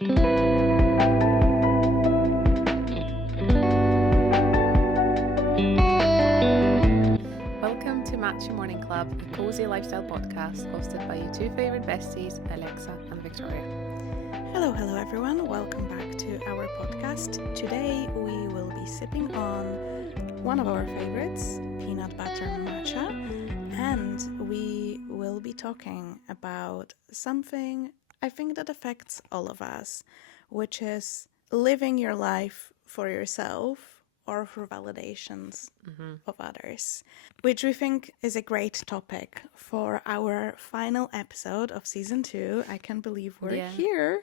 Welcome to Match Your Morning Club, a cozy lifestyle podcast hosted by your two favourite besties, Alexa and Victoria. Hello everyone, welcome back to our podcast. Today we will be sipping on one of our favorites, peanut butter matcha, and we will be talking about something I think that affects all of us, which is living your life for yourself or for validations of others, which we think is a great topic for our final episode of season 2. I can't believe we're here.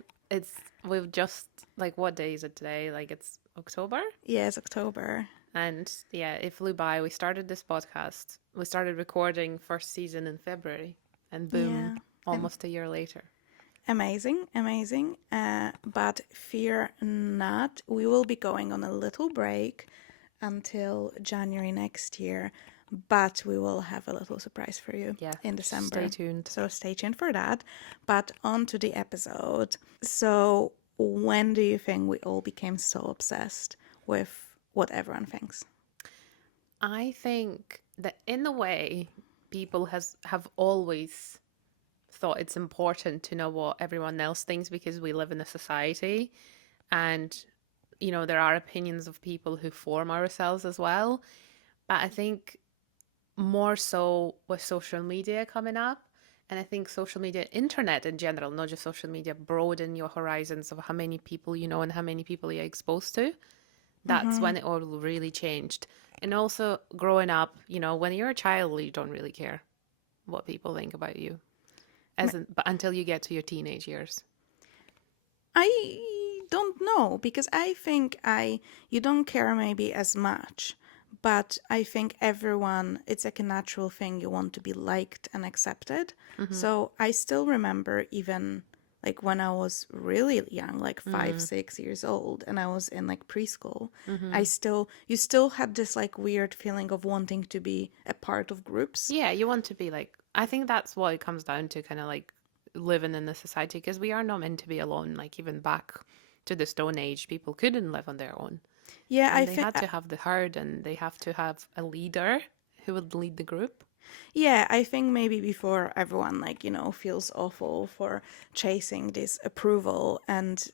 We've just, what day is it today? It's October? Yeah, it's October. And it flew by. We started this podcast. We started recording first season in February, and boom, almost a year later. Amazing. But fear not, we will be going on a little break until January next year, but we will have a little surprise for you in December. Stay tuned. So stay tuned for that. But on to the episode. So when do you think we all became so obsessed with what everyone thinks? I think that in a way, people have always thought it's important to know what everyone else thinks because we live in a society, and there are opinions of people who form ourselves as well. But I think more so with social media coming up, and I think social media, internet in general, not just social media, broaden your horizons of how many people you know and how many people you're exposed to. That's when it all really changed. And also growing up, when you're a child, you don't really care what people think about you. But until you get to your teenage years. I don't know, because I think you don't care maybe as much, but I think it's like a natural thing. You want to be liked and accepted. So I still remember even when I was really young, 5-6 years old, and I was in preschool, you still had this weird feeling of wanting to be a part of groups. Yeah, you want to be I think that's what it comes down to, kind of living in the society, because we are not meant to be alone. Even back to the Stone Age, people couldn't live on their own. Yeah, and they had to have the herd, and they have to have a leader who would lead the group. Yeah, I think maybe before everyone feels awful for chasing this approval and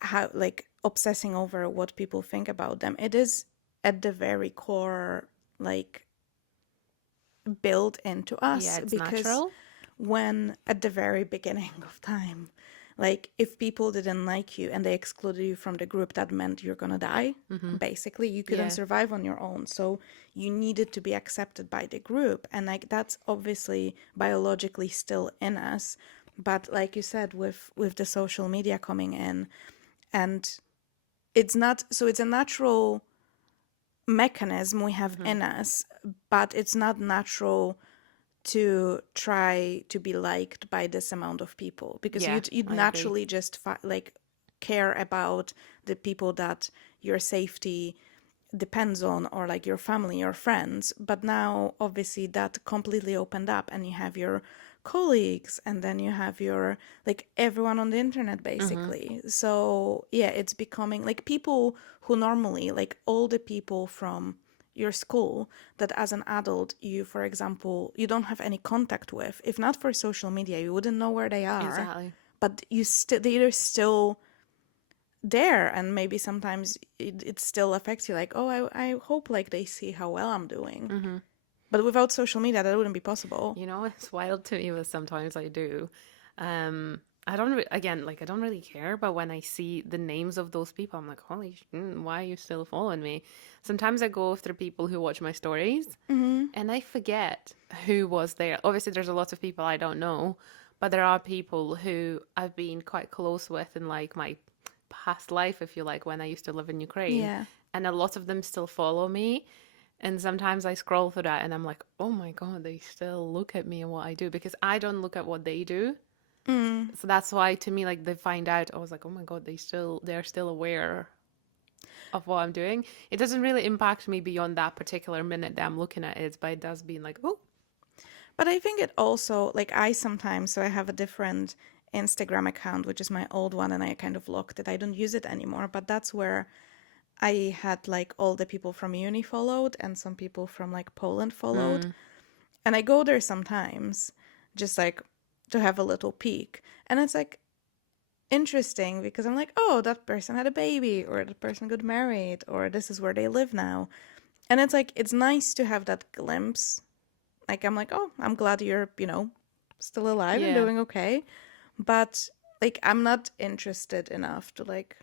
how obsessing over what people think about them. It is at the very core built into us. Yeah, it's because natural. When at the very beginning of time, if people didn't like you and they excluded you from the group, that meant you're gonna die. Basically, you couldn't survive on your own, so you needed to be accepted by the group, and that's obviously biologically still in us. But like you said, with the social media coming in, and it's a natural mechanism we have in us, but it's not natural to try to be liked by this amount of people, because you'd naturally just care about the people that your safety depends on, or your family, your friends. But now obviously that completely opened up, and you have your colleagues, and then you have your everyone on the internet basically. So it's becoming people who normally all the people from your school that as an adult you, for example, you don't have any contact with. If not for social media, you wouldn't know where they are. Exactly. But they're still there, and maybe sometimes it still affects you. I hope they see how well I'm doing. But without social media, that wouldn't be possible. It's wild to me, but sometimes I do. I don't really care, but when I see the names of those people, I'm like, holy shit, why are you still following me? Sometimes I go after people who watch my stories, and I forget who was there. Obviously, there's a lot of people I don't know, but there are people who I've been quite close with in my past life, if you like, when I used to live in Ukraine. Yeah. And a lot of them still follow me. And sometimes I scroll through that and I'm like, oh my God, they still look at me and what I do, because I don't look at what they do. So that's why, to me, they find out, I was like, oh my God, they're still aware of what I'm doing. It doesn't really impact me beyond that particular minute that I'm looking at it, but it does mean oh. But I think it also, I sometimes, so I have a different Instagram account, which is my old one, and I kind of locked it. I don't use it anymore, but that's where I had like all the people from uni followed and some people from like Poland followed. And I go there sometimes just like to have a little peek. And it's like interesting because I'm like, oh, that person had a baby, or that person got married, or this is where they live now. And it's like, it's nice to have that glimpse. Like, I'm like, oh, I'm glad you're, still alive and Yeah. doing okay. But like, I'm not interested enough to like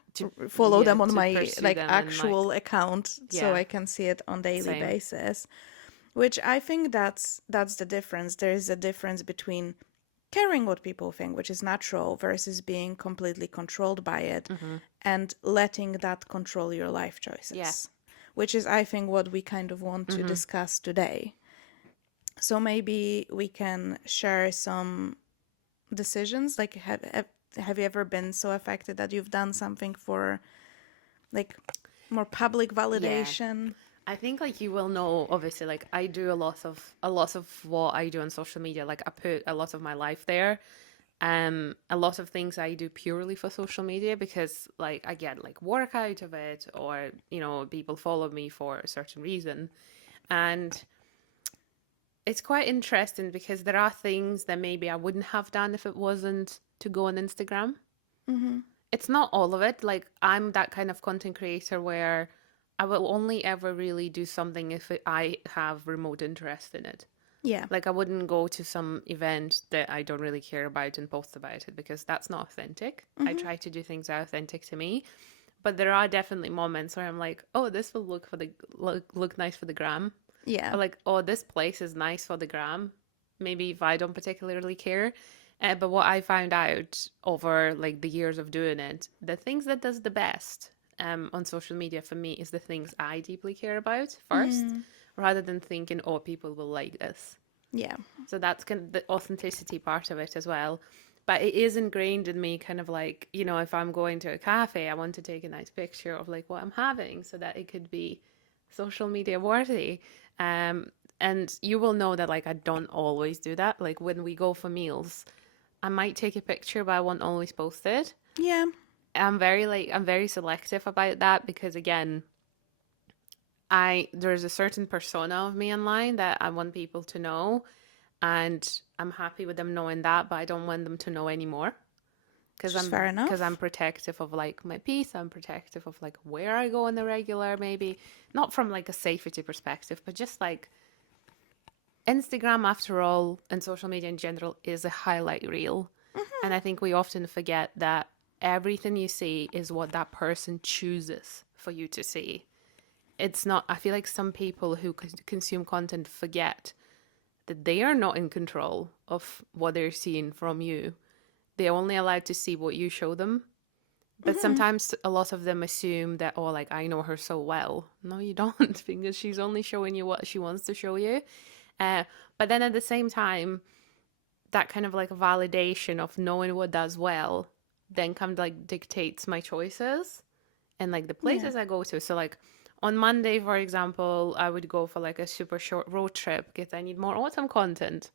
follow Yeah, them on to my pursue like them and like, actual account so yeah, I can see it on daily same. basis. Which I think that's the difference. There is a difference between caring what people think, which is natural, versus being completely controlled by it and letting that control your life Yeah. choices, which is, I think, what we kind of want to discuss today. So maybe we can share some decisions. Like, have you ever been so affected that you've done something for like more public Yeah. validation? I think like you will know, obviously, like I do a lot of what I do on social media. Like I put a lot of my life there. A lot of things I do purely for social media because like I get like work out of it, or people follow me for a certain reason. And it's quite interesting because there are things that maybe I wouldn't have done if it wasn't to go on Instagram. Mm-hmm. It's not all of it. Like I'm that kind of content creator where I will only ever really do something if I have remote interest in it. Yeah. Like I wouldn't go to some event that I don't really care about and post about it because that's not authentic. I Mm-hmm. try to do things that are authentic to me, but there are definitely moments where I'm like, "Oh, this will look nice for the gram." Yeah. Or like, "Oh, this place is nice for the gram." Maybe if I don't particularly care. But what I found out over like the years of doing it, the things that does the best on social media for me is the things I deeply care about first, Mm. rather than thinking, "Oh, people will like this." Yeah. So that's kind of the authenticity part of it as well. But it is ingrained in me, kind of like, if I'm going to a cafe, I want to take a nice picture of like what I'm having so that it could be social media worthy. Um, and you will know that like I don't always do that. Like when we go for meals, I might take a picture, but I won't always post it. Yeah. I'm very selective about that because again, there's a certain persona of me online that I want people to know, and I'm happy with them knowing that, but I don't want them to know anymore because Which is fair I'm enough. protective of like my peace. I'm protective of like where I go on the regular, maybe not from like a safety perspective, but just like Instagram, after all, and social media in general is a highlight reel, and I think we often forget that everything you see is what that person chooses for you to see. It's not. I feel like some people who consume content forget that they are not in control of what they're seeing from you. They're only allowed to see what you show them. But Mm-hmm. sometimes a lot of them assume that, oh, like I know her so well. No, you don't, because she's only showing you what she wants to show you. Uh, but then at the same time, that kind of like validation of knowing what does well then kind of like dictates my choices and like the Yeah. places I go to. So like on Monday, for example, I would go for like a super short road trip because I need more autumn content.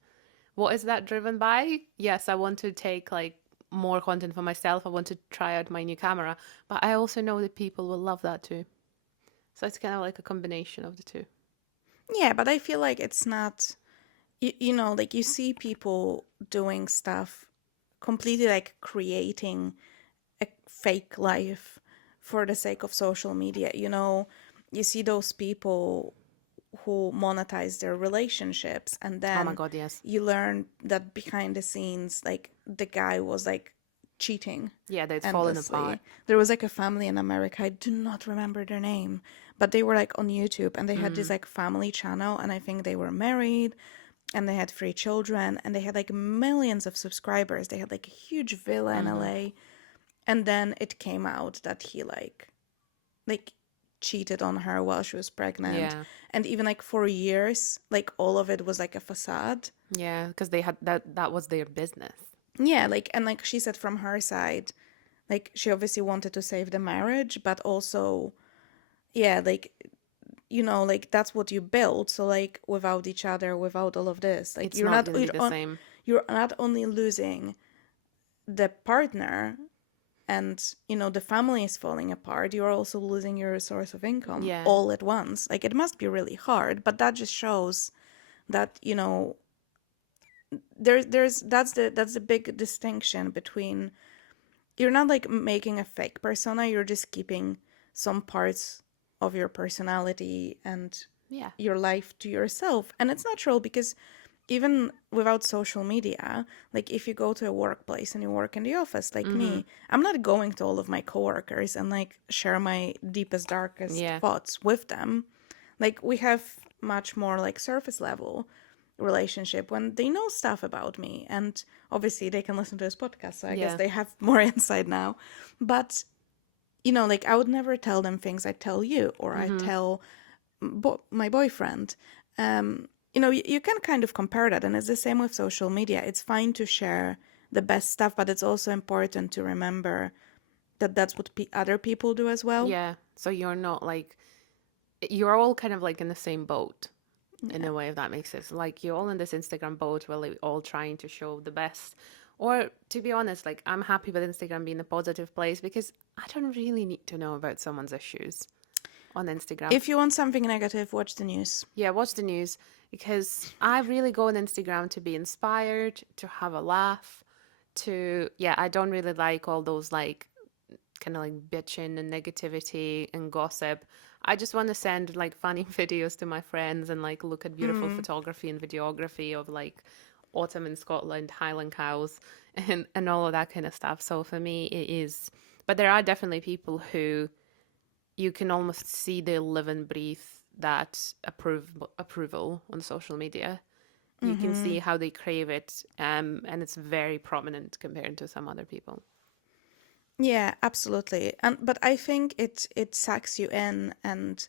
What is that driven by? Yes, I want to take like more content for myself. I want to try out my new camera, but I also know that people will love that too. So it's kind of like a combination of the two. Yeah, but I feel like it's not, like you see people doing stuff completely like creating a fake life for the sake of social media. You see those people who monetize their relationships, and Oh my then god, yes. you learn that behind the scenes, like the guy was like cheating Yeah, that's fallen apart. endlessly. There was like a family in America, I do not remember their name, but they were like on YouTube and they had this Mm, like family channel, and I think they were married and they had 3 children and they had like millions of subscribers. They had like a huge villa in mm-hmm. LA, and then it came out that he like cheated on her while she was pregnant. Yeah, And even like for years, like all of it was like a facade. yeah, because they had that was their business. Yeah, like, and like she said from her side, like she obviously wanted to save the marriage, but also, yeah, like, like that's what you built. So like without each other, without all of this, like It's not going to be the same. you're not only losing the partner and, the family is falling apart, you're also losing your source of income Yeah. all at once. Like, it must be really hard, but that just shows that, that's the big distinction between, you're not like making a fake persona, you're just keeping some parts of your personality and Yeah. your life to yourself. And it's natural because even without social media, like if you go to a workplace and you work in the office, like Mm-hmm. me, I'm not going to all of my coworkers and like share my deepest, darkest Yeah. thoughts with them. Like we have much more like surface level relationship when they know stuff about me, and obviously they can listen to this podcast, so I guess Yeah. they have more insight now. But like I would never tell them things I tell you or I Mm-hmm. tell my boyfriend. You can kind of compare that, and it's the same with social media. It's fine to share the best stuff, but it's also important to remember that that's what other people do as well. Yeah. So you're not like, you're all kind of like in the same boat in Yeah. a way, if that makes sense. Like you're all in this Instagram boat where like all trying to show the best. Or to be honest, like I'm happy with Instagram being a positive place because I don't really need to know about someone's issues on Instagram. If you want something negative, watch the news. Yeah, watch the news because I really go on Instagram to be inspired, to have a laugh, to, yeah, I don't really like all those like kind of like bitching and negativity and gossip. I just want to send like funny videos to my friends and like look at beautiful photography and videography of like autumn in Scotland, Highland cows, and all of that kind of stuff. So for me, it is. But there are definitely people who you can almost see they live and breathe that approval on social media. You can see how they crave it, and it's very prominent compared to some other people. Yeah, absolutely. And but I think it sucks you in, and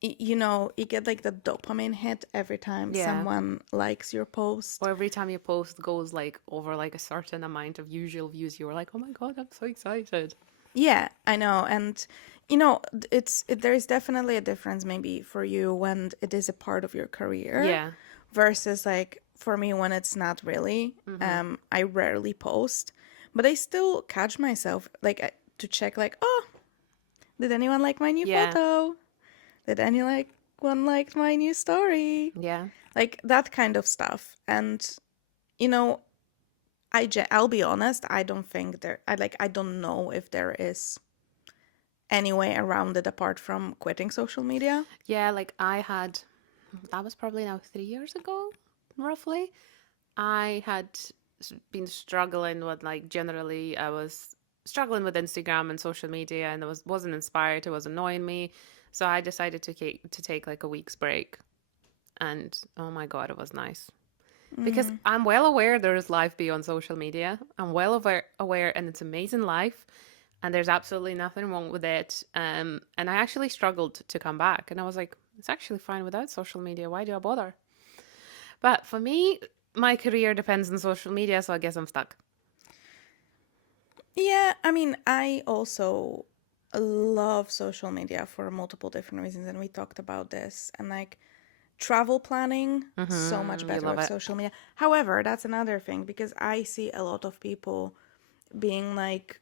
you get like the dopamine hit every time Yeah. someone likes your post. Or every time your post goes like over like a certain amount of usual views, you're like, oh my God, I'm so excited. Yeah, I know. And there is definitely a difference maybe for you when it is a part of your career Yeah. versus like for me when it's not really. Mm-hmm. I rarely post, but I still catch myself like to check like, oh, did anyone like my new Yeah. photo? Did anyone like my new story? Yeah. Like that kind of stuff. And you know, I'll be honest, I don't think I don't know if there is any way around it apart from quitting social media. Yeah. Like I had, that was probably now 3 years ago, roughly. I had been struggling with like generally, I was struggling with Instagram and social media, and I wasn't inspired. It was annoying me, so I decided to take like a week's break. And oh my God, it was nice because I'm well aware there is life beyond social media. I'm well aware, and it's amazing life, and there's absolutely nothing wrong with it. And I actually struggled to come back, and I was like, it's actually fine without social media. Why do I bother? But for me, my career depends on social media, so I guess I'm stuck. Yeah, I mean, I also love social media for multiple different reasons, and we talked about this. And like travel planning, so much You better love with it. social media. However, that's another thing because I see a lot of people being like,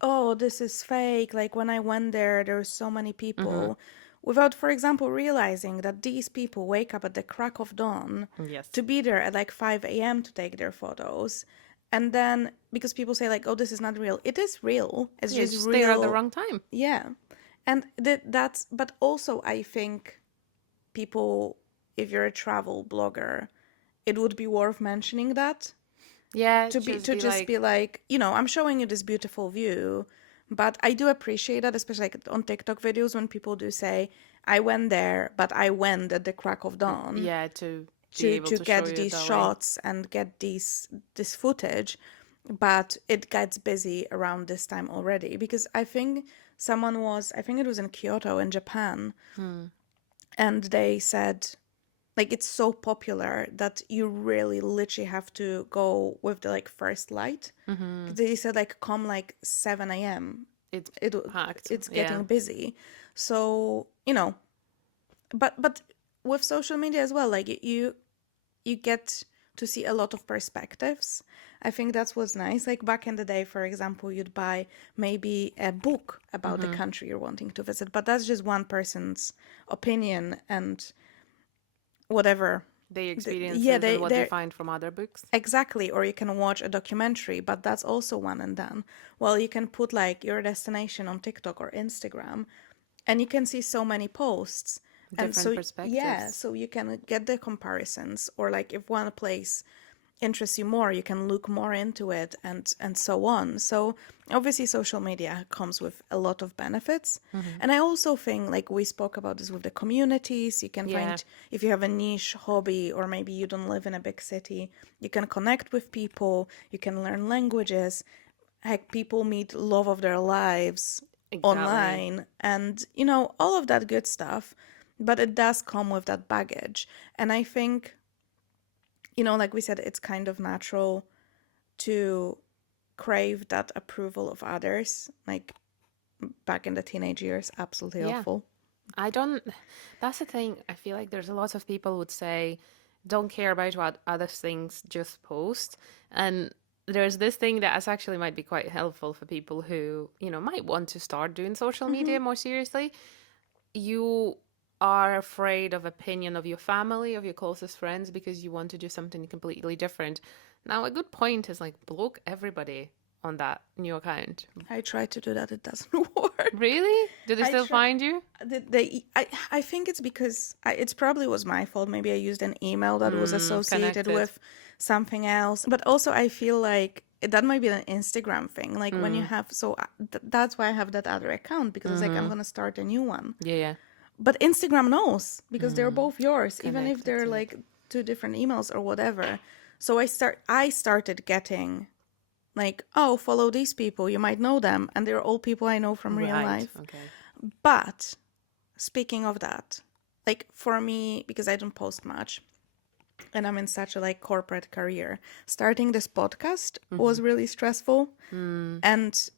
oh, this is fake. Like when I went there, there were so many people, without, for example, realizing that these people wake up at the crack of dawn Yes. to be there at like 5 a.m. to take their photos. And then because people say like, oh, this is not real. It is real. It's Yeah, it's just just there at the real. wrong time. Yeah. And but also I think people, if you're a travel blogger, it would be worth mentioning that Yeah, to just be like, I'm showing you this beautiful view, but I do appreciate that, especially like on TikTok videos when people do say, I went there, but I went at the crack of dawn yeah, to be to able to show get you it these that way. shots and get this footage, but it gets busy around this time already because I think it was in Kyoto in Japan, and they said like it's so popular that you really literally have to go with the like first light. They said like come like 7 a.m. It's it packed. it's Yeah. getting busy. So but with social media as well, like you get to see a lot of perspectives. I think that's what's nice. Like back in the day, for example, you'd buy maybe a book about the country you're wanting to visit, but that's just one person's opinion and whatever. The Yeah, experiences and what they they're find from other books. exactly. Or you can watch a documentary, but that's also one and done. Well, you can put like your destination on TikTok or Instagram, and you can see so many posts. And Different so, yeah, perspectives. so you can get the comparisons, or like if one place interests you more, you can look more into it, and so on. So obviously social media comes with a lot of benefits. And I also think, like we spoke about this with the communities, you can Yeah. find, if you have a niche hobby or maybe you don't live in a big city, you can connect with people, you can learn languages. Heck, people meet love of their lives Exactly. online, and all of that good stuff. But it does come with that baggage. And I think, like we said, it's kind of natural to crave that approval of others. Like back in the teenage years, absolutely Yeah. awful. I don't, that's the thing. I feel like there's a lot of people would say, don't care about what other things, just post. And there's this thing that is actually might be quite helpful for people who, might want to start doing social Hmm. media more seriously. You are afraid of opinion of your family, of your closest friends, because you want to do something completely different. Now, a good point is like block everybody on that new account. I try to do that, it doesn't work. Really? Do they I still try. find you? I think it's because it's probably was my fault. Maybe I used an email that was associated Connected. with something else. But also, I feel like that might be an Instagram thing. Like when you have, so that's why I have that other account, because it's like I'm gonna start a new one. Yeah, yeah. But Instagram knows because they're both yours, even if Connected they're to it. like two different emails or whatever. So I started getting like, oh, follow these people, you might know them, and they're all people I know from real Right. life. Okay. But speaking of that, like for me, because I don't post much and I'm in such a like corporate career, starting this podcast was really stressful. And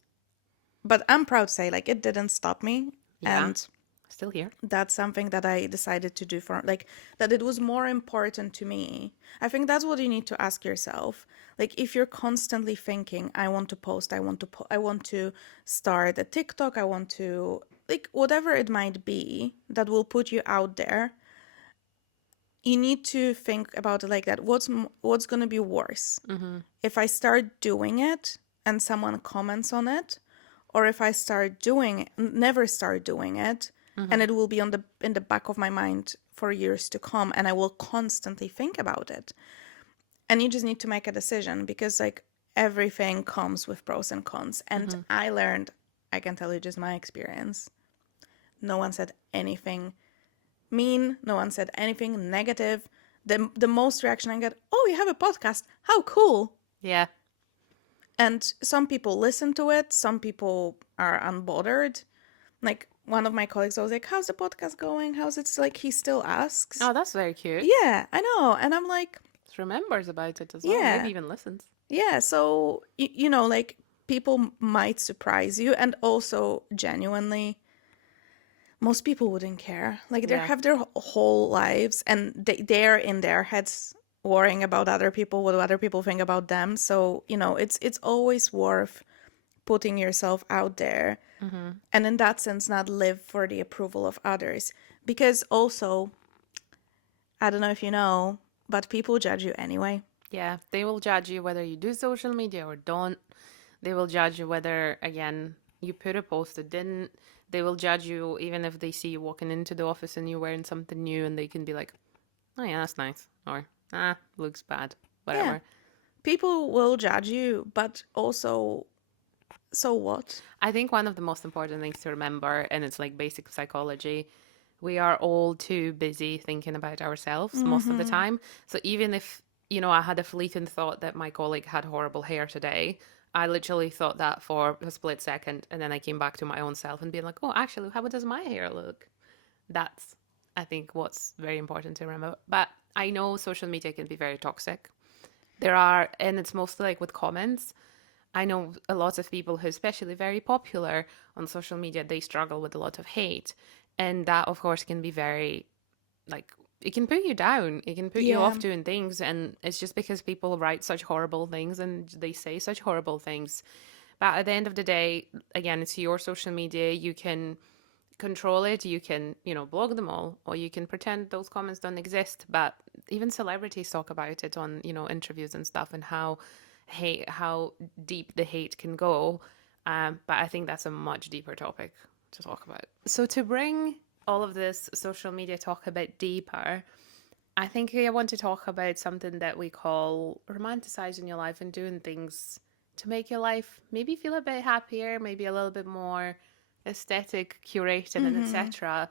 but I'm proud to say like it didn't stop me. Yeah. And Still here. that's something that I decided to do, for like that it was more important to me. I think that's what you need to ask yourself. Like if you're constantly thinking, I want to post, I want to start a TikTok, I want to, like whatever it might be that will put you out there, you need to think about it like that. What's going to be worse? If I start doing it and someone comments on it, or if I never start doing it, and it will be in the back of my mind for years to come, and I will constantly think about it. And you just need to make a decision, because like everything comes with pros and cons. And I learned, I can tell you just my experience. No one said anything mean. No one said anything negative. The most reaction I get, oh, you have a podcast. How cool. Yeah. And some people listen to it. Some people are unbothered. Like one of my colleagues was like, how's the podcast going? How's it? Like he still asks. Oh, that's very cute. Yeah, I know. And I'm like, Just remembers about it as well. Maybe yeah, even listens. yeah. So, like people might surprise you. And also, genuinely, most people wouldn't care. Like they Yeah. have their whole lives, and they're in their heads worrying about other people, what other people think about them. So, it's always worth putting yourself out there. And in that sense, not live for the approval of others. Because also, I don't know if you know, but people judge you anyway. Yeah. They will judge you whether you do social media or don't. They will judge you whether, again, you put a post or didn't. They will judge you even if they see you walking into the office and you're wearing something new, and they can be like, oh, yeah, that's nice. Or, looks bad. Yeah, Whatever. people will judge you, but also, so what? I think one of the most important things to remember, and it's like basic psychology, we are all too busy thinking about ourselves most of the time. So even if, I had a fleeting thought that my colleague had horrible hair today, I literally thought that for a split second. And then I came back to my own self and being like, oh, actually, how does my hair look? That's, I think, what's very important to remember. But I know social media can be very toxic. And it's mostly like with comments. I know a lot of people who, especially very popular on social media, they struggle with a lot of hate. And that, of course, can be very like it can put you down. It can put you Yeah. off doing things, and it's just because people write such horrible things and they say such horrible things. But at the end of the day, again, it's your social media. You can control it. You can, blog them all, or you can pretend those comments don't exist. But even celebrities talk about it on, interviews and stuff, and how deep the hate can go. But I think that's a much deeper topic to talk about. So to bring all of this social media talk a bit deeper, I think I want to talk about something that we call romanticizing your life and doing things to make your life maybe feel a bit happier, maybe a little bit more aesthetic, curated, and Mm-hmm. etc.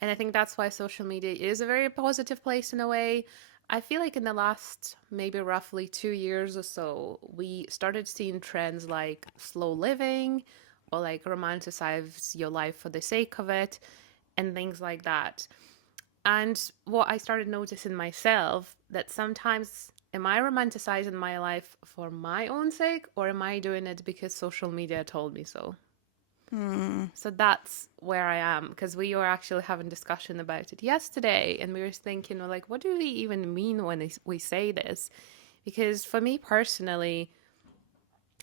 And I think that's why social media is a very positive place in a way. I feel like in the last maybe roughly 2 years or so, we started seeing trends like slow living or like romanticize your life for the sake of it and things like that. And what I started noticing myself that sometimes am I romanticizing my life for my own sake or am I doing it because social media told me so? Mm. So that's where I am because we were actually having discussion about it yesterday and we were thinking well, like what do we even mean when we say this? Because for me personally,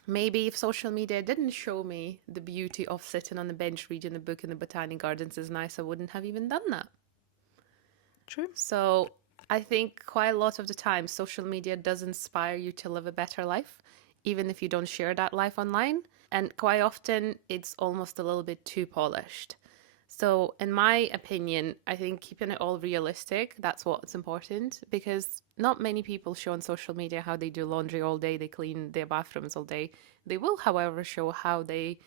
maybe if social media didn't show me the beauty of sitting on the bench reading a book in the botanic gardens is nice, I wouldn't have even done that. True. So I think quite a lot of the time, social media does inspire you to live a better life, even if you don't share that life online. And quite often, it's almost a little bit too polished. So, in my opinion, I think keeping it all realistic, that's what's important because not many people show on social media how they do laundry all day, they clean their bathrooms all day. They will, however, show how they,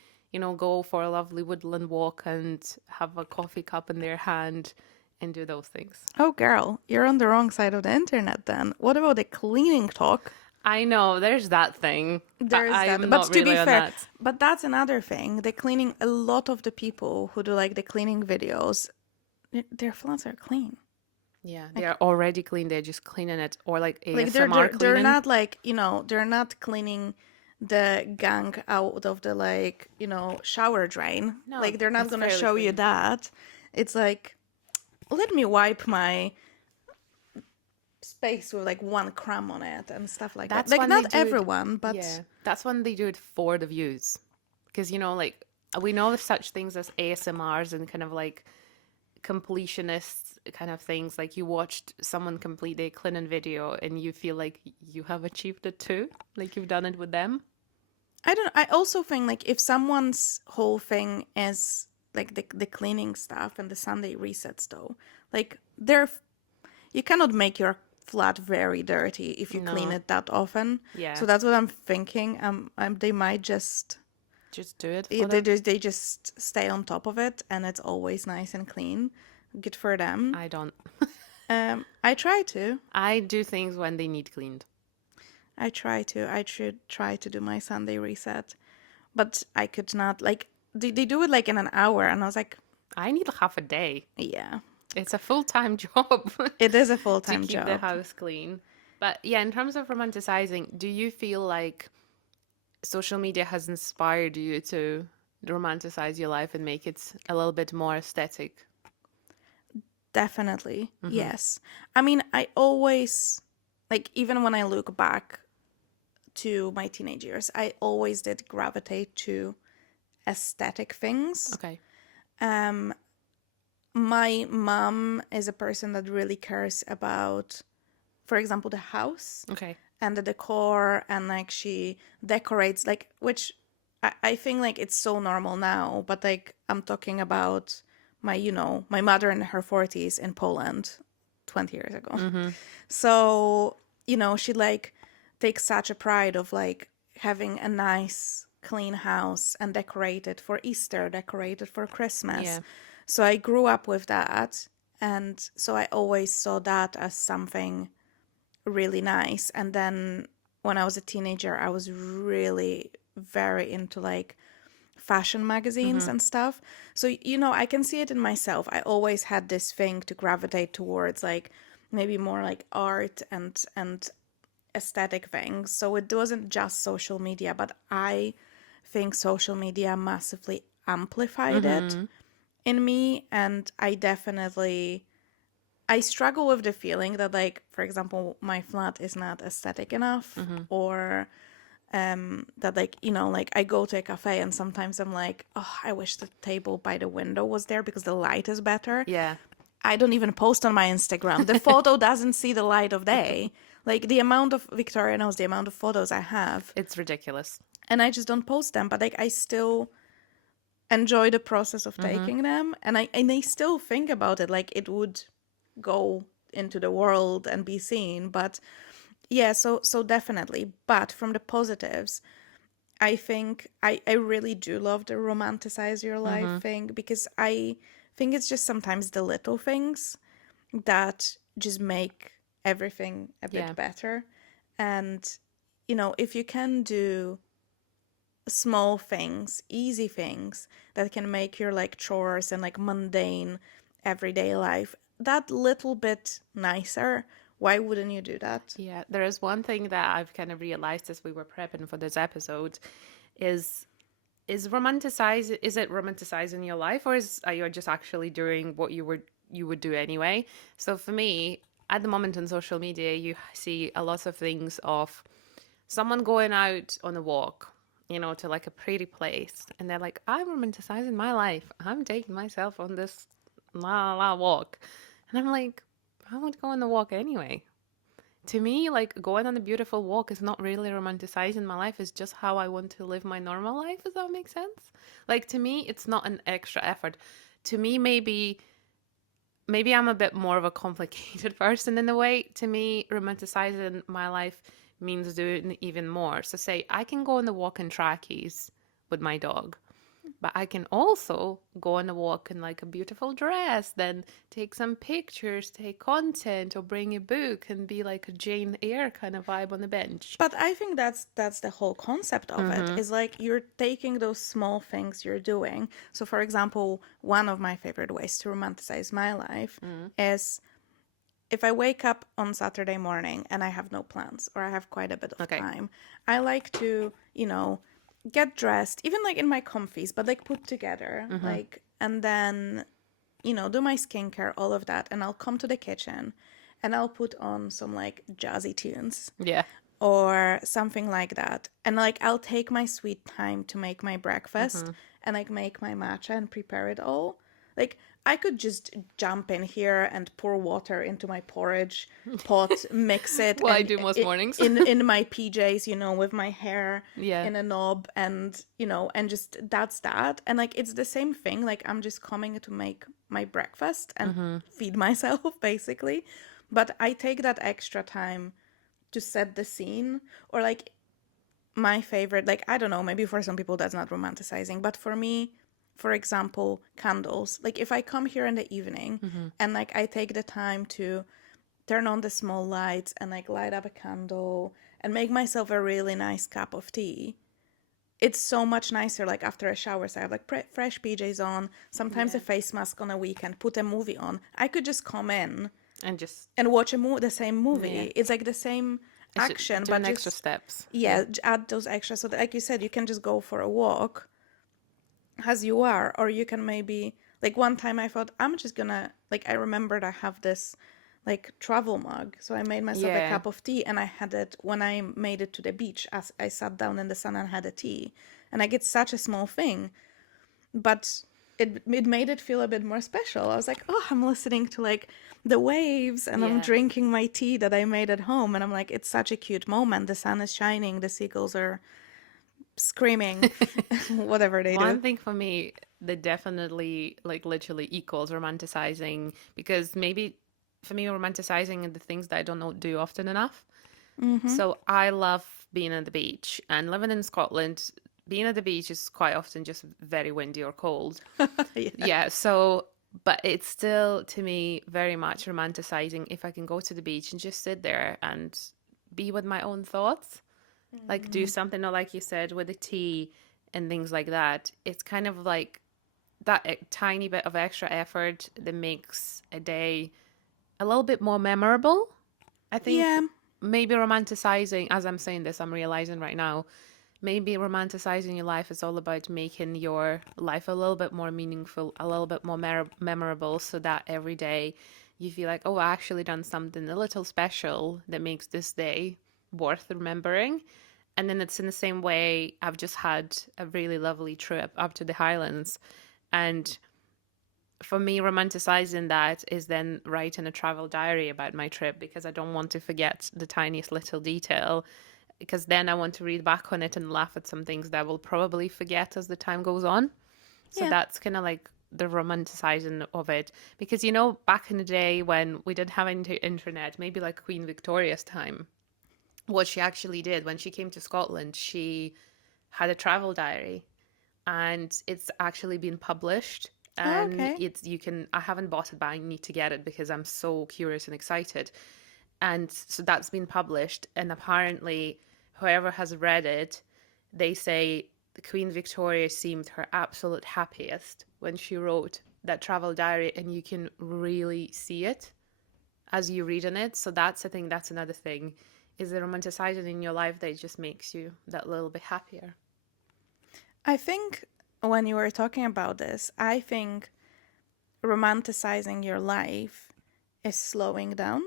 go for a lovely woodland walk and have a coffee cup in their hand and do those things. Oh, girl, you're on the wrong side of the internet then. What about the cleaning talk? I know there's that thing, but There is I that. am But not to be really on fair, that. but that's another thing. The cleaning, a lot of the people who do like the cleaning videos, their flats are clean. Yeah, they Like, are already clean. They're just cleaning it, or like like they're ASMR they're they're cleaning. not like, they're not cleaning the gunk out of the like, shower drain. No, Like they're not it's gonna fairly show you clean. that. It's like, let me wipe my space with like one crumb on it and stuff like that. That's Like when they not do it. everyone, but Yeah, that's when they do it for the views, because like we know there's such things as ASMRs and kind of like completionist kind of things. Like you watched someone complete a cleaning video and you feel like you have achieved it too, like you've done it with them. I also think like if someone's whole thing is like the cleaning stuff and the Sunday resets though, like you cannot make your flat very dirty if you clean No, it that often. yeah, So that's what I'm thinking. They might just just do it eh, for them. they just stay on top of it and it's always nice and clean. Good for them. I don't. I try to. I do things when they need cleaned. I should try to do my Sunday reset, but I could not. Like they do it like in an hour, and I was like, I need half a day. yeah, It's a full-time job it is a full to time keep the job. house clean. But yeah, in terms of romanticizing, do you feel like social media has inspired you to romanticize your life and make it a little bit more aesthetic? Definitely, Mm-hmm. yes. I mean, I always like even when I look back to my teenage years, I always did gravitate to aesthetic things. Okay. Um, my mom is a person that really cares about, for example, the house Okay. and the decor, and like she decorates like, which I think like it's so normal now, but like I'm talking about my mother in her 40s in Poland 20 years ago. Mm-hmm. So she like takes such a pride of like having a nice clean house and decorated for Easter, decorated for Christmas. Yeah. So I grew up with that, and so I always saw that as something really nice. And then when I was a teenager, I was really very into like fashion magazines Mm-hmm. and stuff. So, I can see it in myself. I always had this thing to gravitate towards like maybe more like art and aesthetic things. So it wasn't just social media, but I think social media massively amplified it Mm-hmm. in me, and I definitely I struggle with the feeling that, like, for example, my flat is not aesthetic enough, or that, like, you know, like I go to a cafe and sometimes I'm like, oh, I wish the table by the window was there because the light is better. Yeah. I don't even post on my Instagram. The photo doesn't see the light of day. Like, the amount of, Victoria knows the amount of photos I have, It's ridiculous. and I just don't post them. But like, I still enjoy the process of taking them, and I still think about it like it would go into the world and be seen. But yeah, so definitely. But from the positives, I think I really do love the romanticize your life thing, because I think it's just sometimes the little things that just make everything a bit Yeah. better. And, you know, if you can do small things, easy things that can make your like chores and like mundane everyday life that little bit nicer, why wouldn't you do that? Yeah. There is one thing that I've kind of realized as we were prepping for this episode is is it romanticizing your life, or are you just actually doing what you would do anyway? So for me, at the moment on social media, you see a lot of things of someone going out on a walk, to like a pretty place, and they're like, I'm romanticizing my life. I'm taking myself on this la la walk. And I'm like, I would go on the walk anyway. To me, like going on a beautiful walk is not really romanticizing my life. It's just how I want to live my normal life. Does that make sense? Like to me, it's not an extra effort. To me, maybe I'm a bit more of a complicated person in a way. To me, romanticizing my life means doing even more. So say I can go on a walk in trackies with my dog, but I can also go on a walk in like a beautiful dress, then take some pictures, take content, or bring a book and be like a Jane Eyre kind of vibe on the bench. But I think that's the whole concept of it, is like you're taking those small things you're doing. So for example, one of my favorite ways to romanticize my life is if I wake up on Saturday morning and I have no plans or I have quite a bit of Okay. time, I like to, you know, get dressed, even like in my comfies, but like put together, like, and then, you know, do my skincare, all of that. And I'll come to the kitchen and I'll put on some like jazzy tunes Yeah. or something like that. And like, I'll take my sweet time to make my breakfast and like make my matcha and prepare it all. Like, I could just jump in here and pour water into my porridge pot, mix it, Well, I and do most mornings. in my PJs, you know, with my hair Yeah. in a knob, and you know, and just that's that. And like, it's the same thing. Like, I'm just coming to make my breakfast and feed myself, basically. But I take that extra time to set the scene, or like my favorite, like, I don't know, maybe for some people that's not romanticizing, but for me, for example, candles. Like, if I come here in the evening and like I take the time to turn on the small lights and like light up a candle and make myself a really nice cup of tea, it's so much nicer. Like, after a shower, so I have like fresh PJs on, sometimes a Yeah. face mask on a weekend, put a movie on. I could just come in And just and watch the same yeah, movie. It's like the same action, but doing extra just, steps. yeah, add those extras. So that, like you said, you can just go for a walk as you are, or you can maybe, like, one time I thought I'm just gonna, like, I remembered I have this like travel mug, so I made myself a Yeah. cup of tea and I had it when I made it to the beach, as I sat down in the sun and had a tea. And like, it's such a small thing, but it made it feel a bit more special. I was like, oh, I'm listening to like the waves and I'm Yeah. drinking my tea that I made at home, and I'm like, it's such a cute moment. The sun is shining, the seagulls are screaming, whatever they do. One thing for me that definitely like literally equals romanticizing, because maybe for me romanticizing are the things that I don't know do often enough. So I love being at the beach, and living in Scotland, being at the beach is quite often just very windy or cold. Yeah. Yeah, so but it's still to me very much romanticizing if I can go to the beach and just sit there and be with my own thoughts, like do something like you said with the tea and things like that. It's kind of like that tiny bit of extra effort that makes a day a little bit more memorable. I think Yeah. maybe romanticizing, as I'm saying this, I'm realizing right now, maybe romanticizing your life is all about making your life a little bit more meaningful, a little bit more memorable, so that every day you feel like, oh, I actually done something a little special that makes this day worth remembering. And then it's in the same way, I've just had a really lovely trip up to the Highlands. And for me, romanticizing that is then writing a travel diary about my trip because I don't want to forget the tiniest little detail. Because then I want to read back on it and laugh at some things that I will probably forget as the time goes on. So Yeah. that's kind of like the romanticizing of it. Because, back in the day when we didn't have internet, maybe like Queen Victoria's time, what she actually did when she came to Scotland, she had a travel diary and it's actually been published. Oh, And okay. I haven't bought it, but I need to get it because I'm so curious and excited. And so that's been published. And apparently, whoever has read it, they say the Queen Victoria seemed her absolute happiest when she wrote that travel diary, and you can really see it as you read in it. So that's, I think that's another thing, is the romanticizing in your life that just makes you that little bit happier. I think when you were talking about this, I think romanticizing your life is slowing down,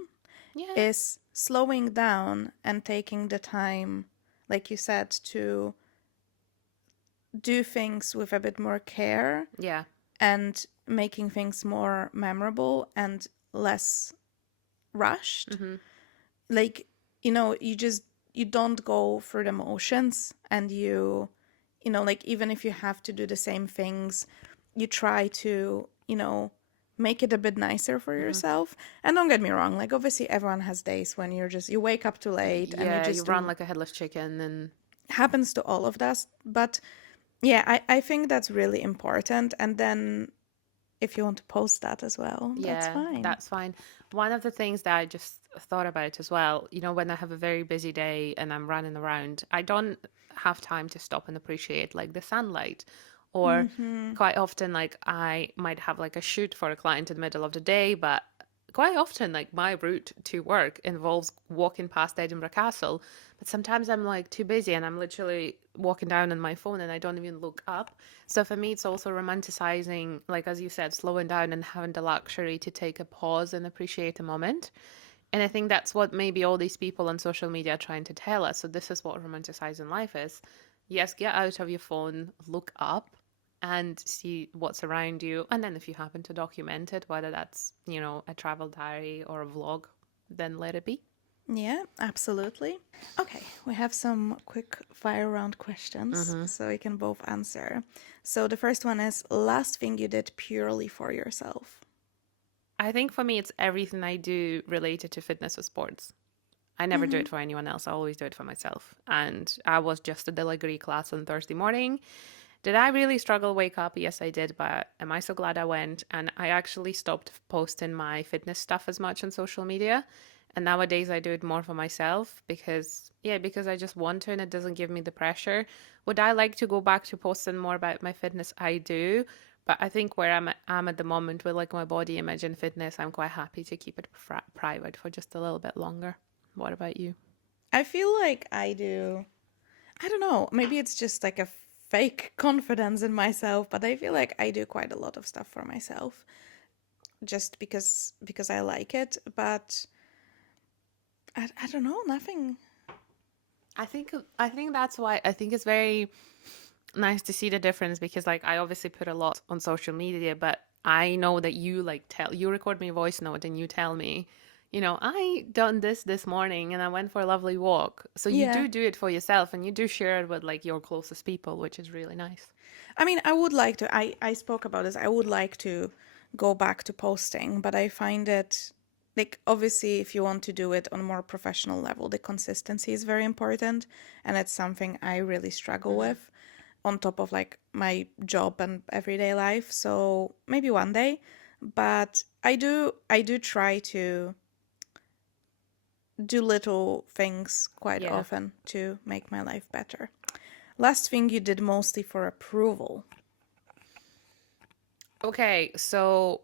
Yeah. is slowing down and taking the time, like you said, to do things with a bit more care Yeah. and making things more memorable and less rushed. Mm-hmm. Like, you don't go through the motions, and like, even if you have to do the same things, you try to, make it a bit nicer for Mm-hmm. yourself. And don't get me wrong, like, obviously everyone has days when you wake up too late and you Yeah, you just run do. like a headless chicken and Happens to all of us. But yeah, I think that's really important. And then if you want to post that as well, that's yeah, fine. that's fine. One of the things that I just thought about as well, when I have a very busy day and I'm running around, I don't have time to stop and appreciate like the sunlight. Or Mm-hmm. quite often, like I might have like a shoot for a client in the middle of the day, but quite often, like my route to work involves walking past Edinburgh Castle. But sometimes I'm like too busy and I'm literally walking down on my phone and I don't even look up. So for me, it's also romanticizing, like as you said, slowing down and having the luxury to take a pause and appreciate a moment. And I think that's what maybe all these people on social media are trying to tell us. So this is what romanticizing life is. Yes, get out of your phone, look up and see what's around you. And then if you happen to document it, whether that's, a travel diary or a vlog, then let it be. Yeah, absolutely. Okay, we have some quick fire round questions Mm-hmm. so we can both answer. So the first one is, last thing you did purely for yourself. I think for me, it's everything I do related to fitness or sports. I never do Mm-hmm. it for anyone else. I always do it for myself. And I was just at the degree class on Thursday morning. Did I really struggle wake up? Yes, I did, but am I so glad I went? And I actually stopped posting my fitness stuff as much on social media. And nowadays I do it more for myself because I just want to and it doesn't give me the pressure. Would I like to go back to posting more about my fitness? I do. But I think where I'm at the moment with like my body image and fitness, I'm quite happy to keep it private for just a little bit longer. What about you? I feel like I do. I don't know. Maybe it's just like a fake confidence in myself, but I feel like I do quite a lot of stuff for myself just because I like it. But I don't know. Nothing. I think that's why I think it's very nice to see the difference because like I obviously put a lot on social media, but I know that you like you record me a voice note and you tell me, I done this morning and I went for a lovely walk. So you Yeah. do it for yourself and you do share it with like your closest people, which is really nice. I mean, I would like to. I spoke about this. I would like to go back to posting, but I find it like, obviously, if you want to do it on a more professional level, the consistency is very important, and it's something I really struggle Mm-hmm. with on top of like my job and everyday life. So maybe one day, but I do try to do little things quite Yeah. often to make my life better. Last thing you did mostly for approval. Okay, so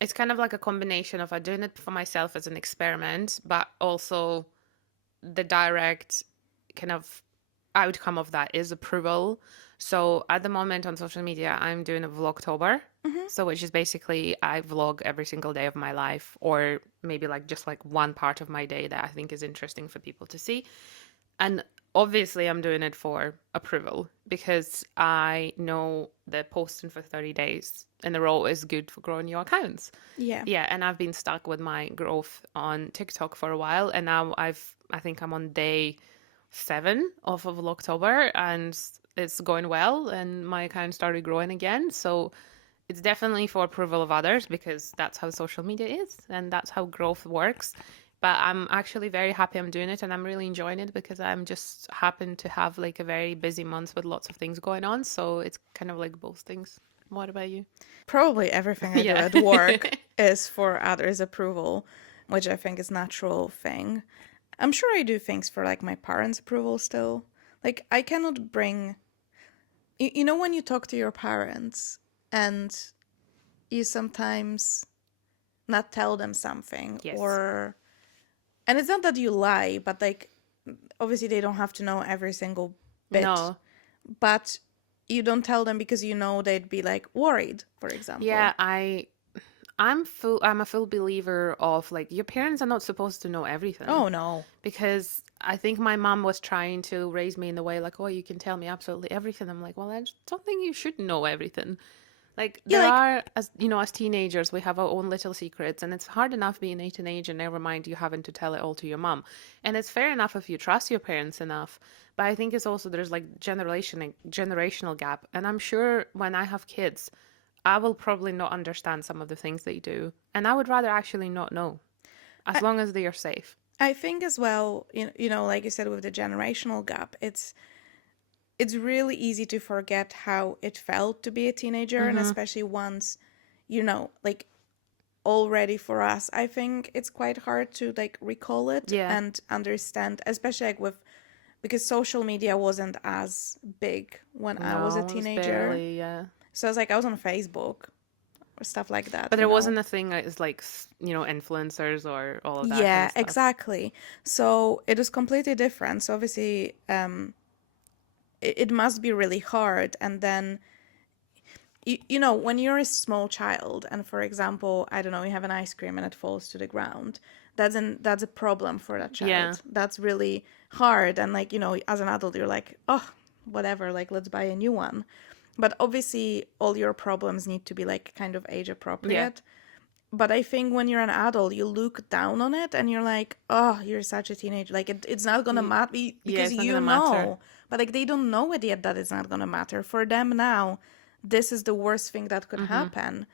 it's kind of like a combination of I doing it for myself as an experiment, but also the direct kind of outcome of that is approval. So at the moment on social media, I'm doing a Vlogtober. Mm-hmm. So which is basically I vlog every single day of my life, or maybe like just like one part of my day that I think is interesting for people to see. And obviously I'm doing it for approval because I know that posting for 30 days in a row is good for growing your accounts. Yeah. Yeah, and I've been stuck with my growth on TikTok for a while, and now I think I'm on day 7 of October, and it's going well, and my account started growing again. So it's definitely for approval of others because that's how social media is and that's how growth works. But I'm actually very happy I'm doing it and I'm really enjoying it because I'm just happen to have like a very busy month with lots of things going on. So it's kind of like both things. What about you? Probably everything I do Yeah. at work is for others' approval, which I think is natural thing. I'm sure I do things for like my parents' approval still. Like I cannot bring you know when you talk to your parents and you sometimes not tell them something Yes. or and it's not that you lie, but like obviously they don't have to know every single bit, No. but you don't tell them because you know they'd be like worried, for example. Yeah, I'm a full believer of like your parents are not supposed to know everything Oh no. because I think my mom was trying to raise me in the way like, oh, you can tell me absolutely everything. I'm like, well, I just don't think you should know everything. Like Yeah, there like are, as you know, as teenagers, we have our own little secrets, and it's hard enough being a teenager. Never mind you having to tell it all to your mom. And it's fair enough if you trust your parents enough, but I think it's also there's like generational gap, and I'm sure when I have kids, I will probably not understand some of the things they do, and I would rather actually not know, as I, long as they are safe. I think as well, you know, like you said with the generational gap, it's really easy to forget how it felt to be a teenager, and Mm-hmm. especially once, you know, like already for us, I think it's quite hard to like recall it Yeah. and understand, especially like with because social media wasn't as big when I was a No, it was teenager. barely. Yeah. So I was like, I was on Facebook or stuff like that, But you there know? wasn't a thing as like influencers or all of that kind Yeah, of stuff. exactly. So it was completely different. So obviously, it must be really hard. And then, you know, when you're a small child, and for example, I don't know, you have an ice cream and it falls to the ground, that's a problem for that Yeah. child. That's really hard. And like, you know, as an adult, you're like, oh, whatever, like let's buy a new one. But obviously, all your problems need to be like kind of age Yeah. appropriate. But I think when you're an adult, you look down on it and you're like, oh, you're such a teenager. Like, it's not going to Y- matter Yeah, because it's not you gonna matter. know. But like, they don't know it yet that it's not going to matter. For them now, this is the worst thing that could Mm-hmm. happen.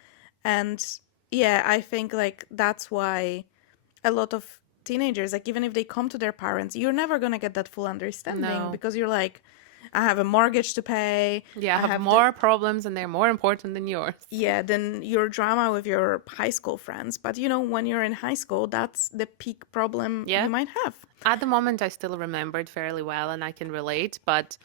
And yeah, I think like that's why a lot of teenagers, like, even if they come to their parents, you're never going to get that full understanding No. because you're like, I have a mortgage to pay. Yeah, I I have have the more problems and they're more important than yours. yeah, then your drama with your high school friends. But you know, when you're in high school, that's the peak problem Yeah. you might have. At the moment I still remember it fairly well and I can relate, but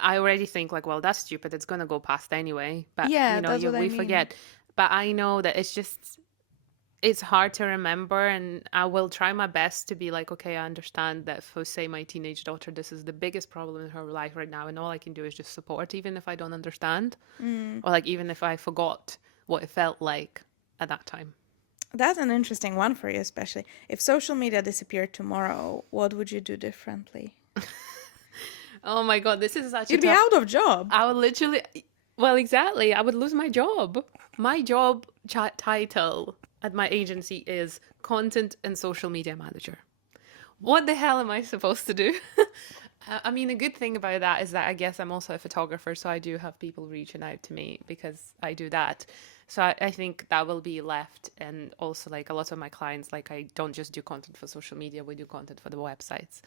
I already think like, well, that's stupid. It's gonna go past anyway. But Yeah, that's you what I we mean. forget. But I know that it's hard to remember and I will try my best to be like, okay, I understand that for say my teenage daughter this is the biggest problem in her life right now and all I can do is just support even if I don't understand Mm. or like even if I forgot what it felt like at that time. That's an interesting one for you, especially. If social media disappeared tomorrow, what would you do differently? Oh my god, this is such a You'd be tough. out of job. I would literally, well, exactly. I would lose my job. My job title at my agency is content and social media manager. What the hell am I supposed to do? I mean, a good thing about that is that I guess I'm also a photographer, so I do have people reaching out to me because I do that. So I think that will be left. And also, like a lot of my clients, like I don't just do content for social media, we do content for the websites.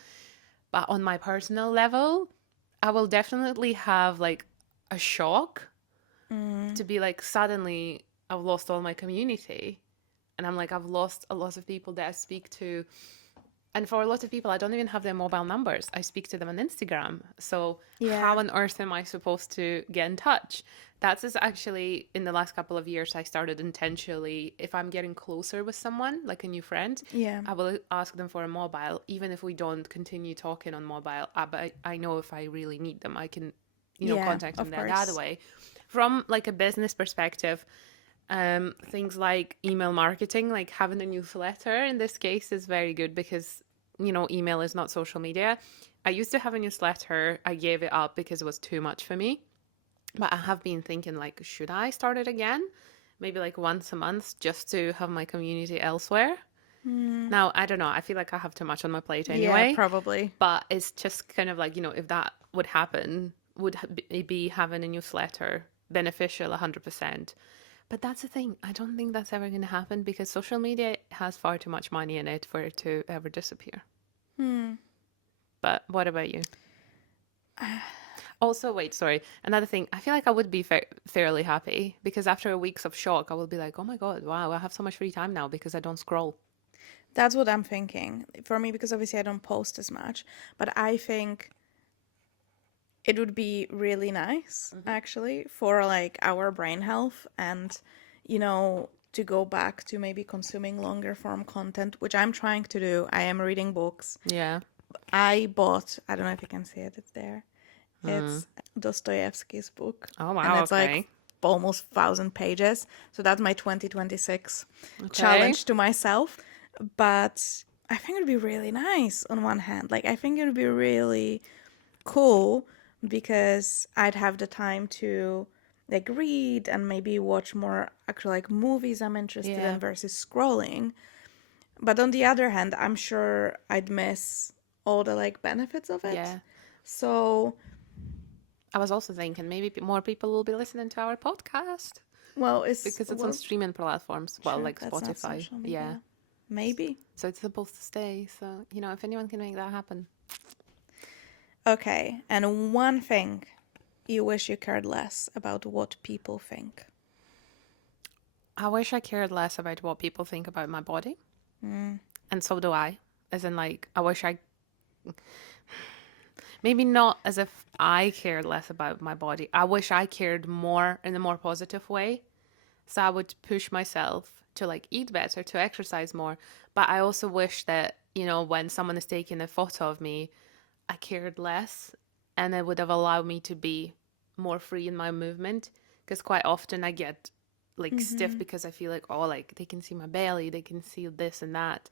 But on my personal level, I will definitely have like a shock Mm. to be like, suddenly I've lost all my community. And I'm like, I've lost a lot of people that I speak to, and for a lot of people, I don't even have their mobile numbers. I speak to them on Instagram. So how Yeah. on earth am I supposed to get in touch? That's just actually in the last couple of years, I started intentionally, if I'm getting closer with someone, like a new friend, Yeah. I will ask them for a mobile, even if we don't continue talking on mobile. But I know if I really need them, I can, Yeah, contact them of that course. way. From like a business perspective, Things like email marketing, like having a newsletter in this case is very good because, email is not social media. I used to have a newsletter. I gave it up because it was too much for me. But I have been thinking, like, should I start it again? Maybe like once a month just to have my community elsewhere. Hmm. Now, I don't know. I feel like I have too much on my plate Yeah, anyway. probably. But it's just kind of like, if that would happen, would it be having a newsletter beneficial 100%? But that's the thing. I don't think that's ever going to happen because social media has far too much money in it for it to ever disappear. Hmm. But what about you? Also, wait, sorry. Another thing, I feel like I would be fairly happy because after weeks of shock, I will be like, oh my God, wow, I have so much free time now because I don't scroll. That's what I'm thinking. For me, because obviously I don't post as much, but I think it would be really nice actually for like our brain health and, to go back to maybe consuming longer form content, which I'm trying to do. I am reading books. Yeah. I bought, I don't know if you can see it, it's there. It's Dostoevsky's book, Oh, and wow. it's like Okay. almost 1,000 pages. So that's my 2026 Okay. challenge to myself. But I think it would be really nice on one hand. Like, I think it would be really cool because I'd have the time to like read and maybe watch more actual like movies I'm interested Yeah. in versus scrolling. But on the other hand, I'm sure I'd miss all the like benefits of it. Yeah. So, I was also thinking maybe more people will be listening to our podcast well, it's because it's on well, streaming platforms. Well, sure, like that's not Spotify. social Yeah. media. Maybe. So it's supposed to stay. So, if anyone can make that happen. Okay, and one thing you wish you cared less about what people think. I wish I cared less about what people think about my body. Mm. And so do I. As in, like, I wish I. Maybe not as if I cared less about my body. I wish I cared more in a more positive way. So I would push myself to, like, eat better, to exercise more. But I also wish that, when someone is taking a photo of me, I cared less and it would have allowed me to be more free in my movement. Because quite often I get like stiff Mm-hmm. because I feel like, oh, like they can see my belly, they can see this and that.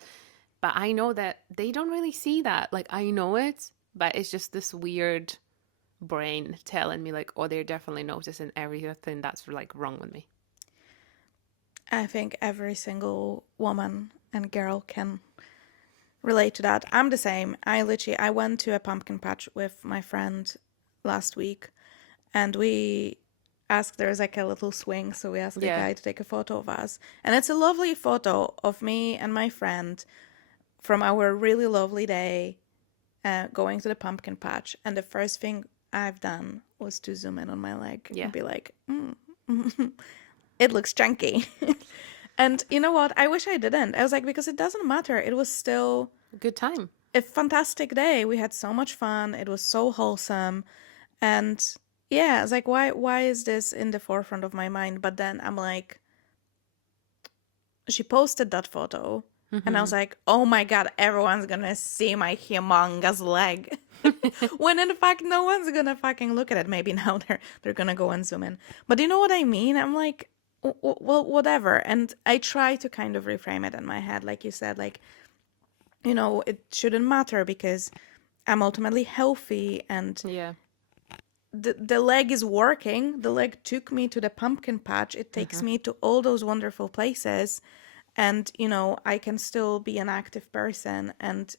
But I know that they don't really see that. Like I know it, but it's just this weird brain telling me like, oh, they're definitely noticing everything that's like wrong with me. I think every single woman and girl can relate to that. I'm the same. I went to a pumpkin patch with my friend last week, and we asked, there's like a little swing, so we asked the Yeah. guy to take a photo of us. And it's a lovely photo of me and my friend from our really lovely day going to the pumpkin patch. And the first thing I've done was to zoom in on my leg Yeah. and be like, it looks chunky. And you know what? I wish I didn't. I was like, because it doesn't matter. It was still Good time. a fantastic day. We had so much fun. It was so wholesome. And yeah, it's like, why is this in the forefront of my mind? But then I'm like, she posted that photo. And I was like, oh my God, everyone's gonna see my humongous leg. When in fact, no one's gonna fucking look at it. Maybe now they're gonna go and zoom in. But you know what I mean? I'm like, well, whatever. And I try to kind of reframe it in my head, like you said, like, it shouldn't matter because I'm ultimately healthy and Yeah. the leg is working. The leg took me to the pumpkin patch. It takes me to all those wonderful places. And, I can still be an active person. And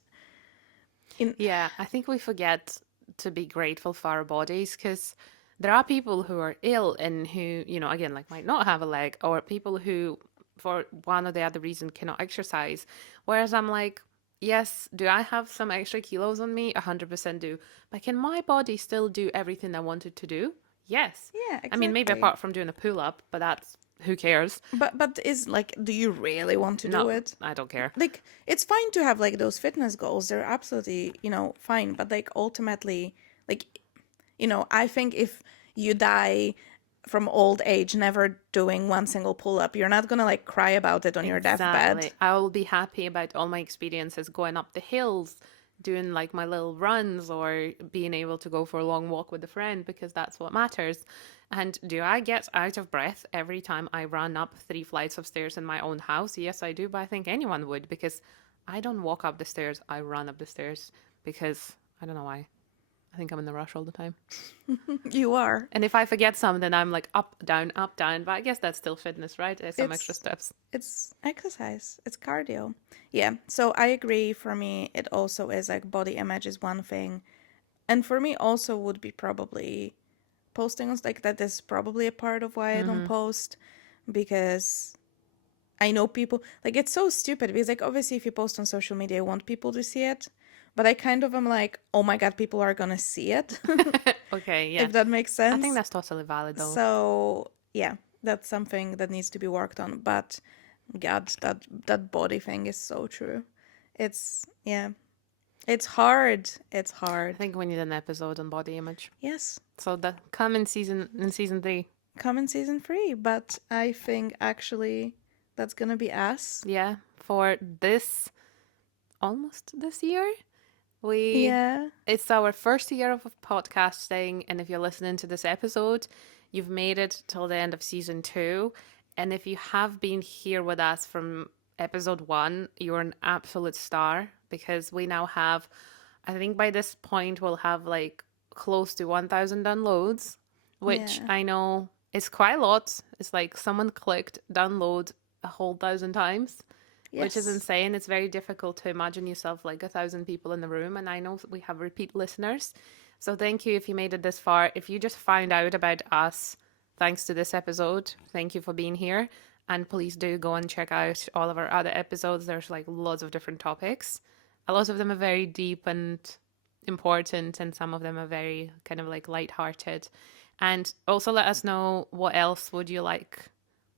Yeah, I think we forget to be grateful for our bodies because there are people who are ill and who, again, like might not have a leg, or people who, for one or the other reason, cannot exercise. Whereas I'm like, yes, do I have some extra kilos on me? 100% do. But can my body still do everything I wanted to do? Yes. yeah, I mean, maybe exactly. apart from doing a pull up, but that's who cares? But is like, do you really want to do No, it? I don't care. Like, it's fine to have like those fitness goals. They're absolutely, fine. But like ultimately, like, I think if you die from old age never doing one single pull up, you're not gonna like cry about it on your deathbed. Exactly. I will be happy about all my experiences going up the hills, doing like my little runs or being able to go for a long walk with a friend because that's what matters. And do I get out of breath every time I run up 3 flights of stairs in my own house? Yes, I do, but I think anyone would because I don't walk up the stairs, I run up the stairs because I don't know why. I think I'm in the rush all the time. You are. And if I forget something, I'm like up, down, up, down. But I guess that's still fitness, right? There's some extra It's steps. it's exercise. It's cardio. Yeah. So I agree. For me, it also is like body image is one thing, and for me also would be probably posting on like that is probably a part of why I don't post because I know people like it's so stupid because like obviously if you post on social media, you want people to see it, but I kind of am like, oh my god, people are gonna see it, Okay, yeah. if that makes I think sense. that's totally valid though. So yeah, that's something that needs to be worked on. But God, that body thing is so true. It's yeah, it's hard. It's I hard. think we need an episode on body image. Yes, So that come in season 3. come in season 3. But I think actually that's gonna be us. Yeah, for this almost this year. We Yeah. It's our first year of podcasting, and if you're listening to this episode, you've made it till the end of season 2. And if you have been here with us from episode 1, you're an absolute star because we now have, I think by this point, we'll have like close to 1,000 downloads, which Yeah. I know is quite a lot. It's like someone clicked download a whole 1,000 times, which is Yes. insane. It's very difficult to imagine yourself like 1,000 people in the room. And I know we have repeat listeners. So thank you if you made it this far. If you just found out about us thanks to this episode, thank you for being here. And please do go and check out all of our other episodes. There's like lots of different topics. A lot of them are very deep and important, and some of them are very kind of like lighthearted. And also let us know what else would you like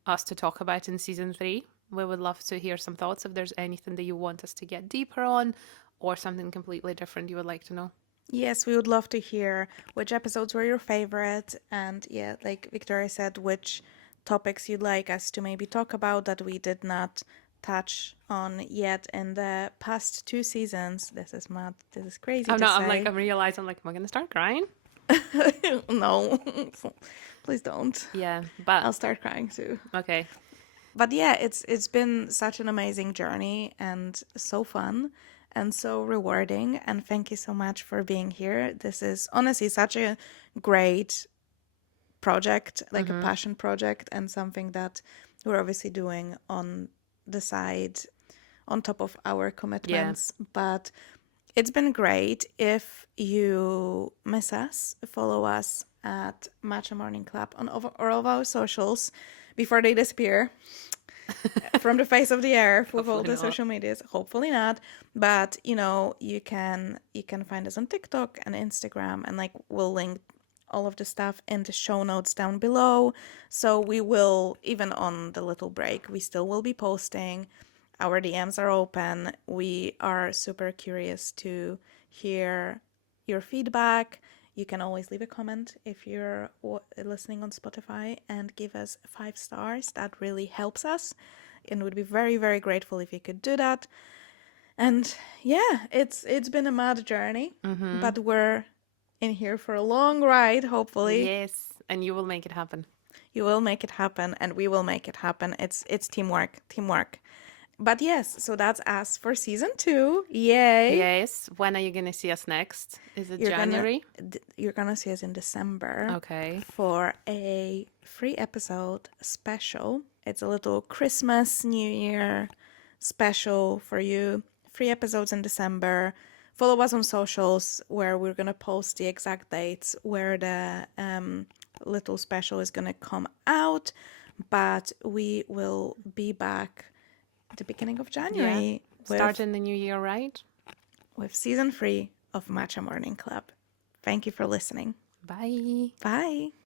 us to talk about in season 3. We would love to hear some thoughts if there's anything that you want us to get deeper on or something completely different you would like to know. Yes, we would love to hear which episodes were your favorite, and yeah, like Victoria said, which topics you'd like us to maybe talk about that we did not touch on yet in the past 2 seasons. This is mad. This is crazy I'm to not, say. I'm realizing, am I going to start crying? No, please don't. Yeah, but I'll start crying too. okay. But yeah, it's been such an amazing journey and so fun and so rewarding. And thank you so much for being here. This is honestly such a great project, like a passion project, and something that we're obviously doing on the side on top of our commitments. But it's been great. If you miss us, follow us at Matcha Morning Club on all of our socials before they disappear from the face of the earth with all Hopefully the not. social medias. Hopefully not. But you can find us on TikTok and Instagram, and like we'll link all of the stuff in the show notes down below. So we will, even on the little break, we still will be posting. Our DMs are open. We are super curious to hear your feedback. You can always leave a comment if you're listening on Spotify and give us 5 stars. That really helps us and would be very, very grateful if you could do that. And yeah, it's been a mad journey, but we're in here for a long ride, hopefully. Yes, and you will make it happen. You will make it happen and we will make it happen. It's teamwork. But yes, so that's us for season 2. Yay. Yes. When are you going to see us next? Is it January? You're gonna see us in December. Okay. For a 3-episode special. It's a little Christmas, New Year special for you. 3 episodes in December. Follow us on socials where we're gonna post the exact dates where the little special is gonna come out. But we will be back at the beginning of January Starting the new year, right? with season 3 of Matcha Morning Club. Thank you for listening. Bye. Bye.